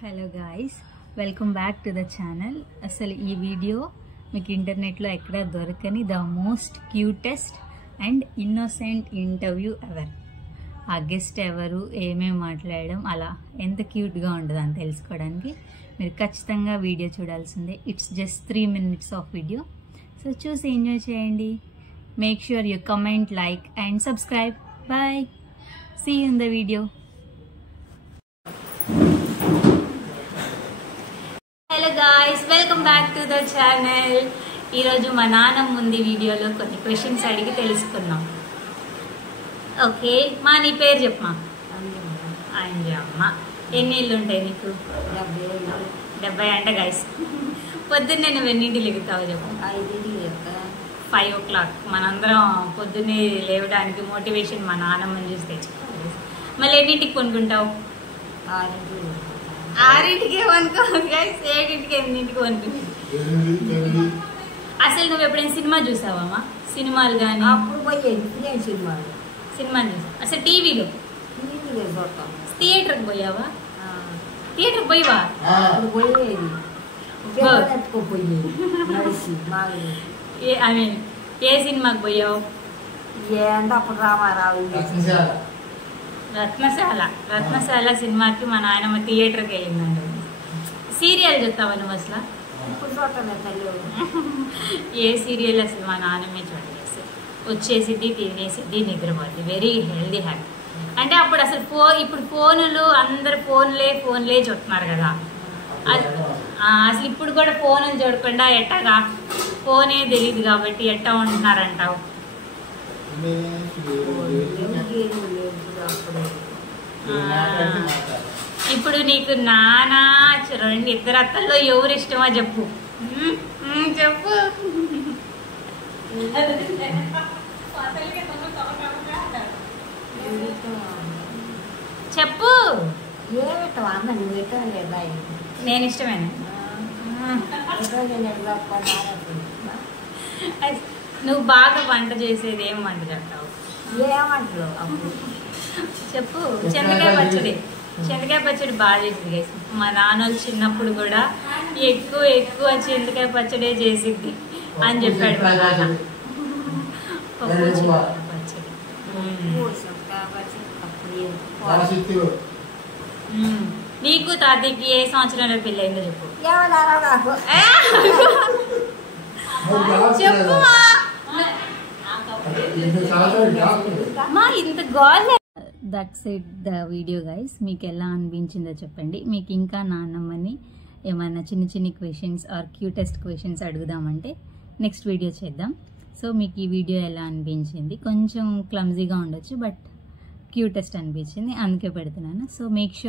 Hello guys, welcome back to the channel. అసలు ఈ video మీకు ఇంటర్నెట్లో ఎక్కడ దొరకని the most cutest and innocent interview ever. ఆ గెస్ట్ ఎవరు, ఏమేమి మాట్లాడడం, అలా ఎంత క్యూట్గా ఉండదు అని తెలుసుకోవడానికి మీరు ఖచ్చితంగా వీడియో చూడాల్సిందే. It's just 3 minutes of video. So చూసి ఎంజాయ్ చేయండి. Make sure you comment, like and subscribe. Bye, see you in the video. Hello guys, welcome back to the channel. ఈరోజు మా నాన్నమ్మ ముందు వీడియోలో కొన్ని క్వశ్చన్స్ అడిగి తెలుసుకున్నాం. ఓకే, మా నీ పేరు చెప్పమా. అంజమ్మ. ఎన్ని ఇళ్ళు ఉంటాయి నీకు? 70 అంటే గాయస్. పొద్దున్నే నువ్వు ఎన్నింటి లెగుతావు చెప్పు? 5 o'clock. మనందరం పొద్దున్నే లేవడానికి మోటివేషన్ మా నాన్నమ్మని చూసి తెచ్చుకోవాలి. మళ్ళీ ఎన్నింటికి కొనుక్కుంటావు? 6ంటికే కొనుక్కో గైస్. 7ంటికి 8ంటికి కొనుక్కుంటావు. అసలు నువ్వు ఎప్పుడైనా సినిమా చూసావమ్మా? సినిమాలు కానీ సినిమాలు చూసావు? అసలు టీవీలో థియేటర్కి పోయావా? థియేటర్కి పోయావా? ఐ మీన్ ఏ సినిమాకి పోయావు? అప్పుడు రామారావు రత్నశాల సినిమాకి మా నాయనమ్మ థియేటర్కి వెళ్ళిందండి. సీరియల్ చూస్తావా నువ్వు అసలు? ఇప్పుడు చూడలే తల్లి. ఏ సీరియల్ అసలు మా నాన్నమ్మే చూడలేదు. వచ్చేసిద్ది, తినేసిద్ది, నిద్రపోద్ది. Very healthy habit. అంటే అప్పుడు అసలు ఇప్పుడు ఫోన్లు అందరు ఫోన్లే చూస్తున్నారు కదా. అసలు ఇప్పుడు కూడా ఫోన్లు చూడకుండా ఎట్టగా ఫోనే తెలియదు కాబట్టి ఎట్టా ఉంటున్నారంటావు? ఇప్పుడు నీకు నానా రెండు ఇద్దరు అత్తల్లో ఎవరు ఇష్టమో చెప్పు. చెప్పు. చెప్పు. నేను ఇష్టమేనా? నువ్వు బాగా వంట చేసేది ఏం వంట చెప్తావు? చెప్పు. చింతకాయ పచ్చడి బాగా చేసింది. మా నాన్నోళ్ళు చిన్నప్పుడు కూడా ఎక్కువ చింతకాయ పచ్చడే చేసిద్ది అని చెప్పాడు మా నాన్న. నీకు తాతకి ఏ సంవత్సరంలో పెళ్ళయిందో చెప్పు. చెప్పు ఇంత గోల్. That's it the video guys. మీకు ఎలా అనిపించిందో చెప్పండి. మీకు ఇంకా నాన్నమ్మని ఏమైనా చిన్న క్వశ్చన్స్ ఆర్ క్యూటెస్ట్ క్వశ్చన్స్ అడుగుదామంటే నెక్స్ట్ వీడియో చేద్దాం. సో మీకు ఈ వీడియో ఎలా అనిపించింది? కొంచెం క్లమ్జీగా ఉండొచ్చు, బట్ క్యూటెస్ట్ అనిపించింది, అందుకే పెడుతున్నాను. So make sure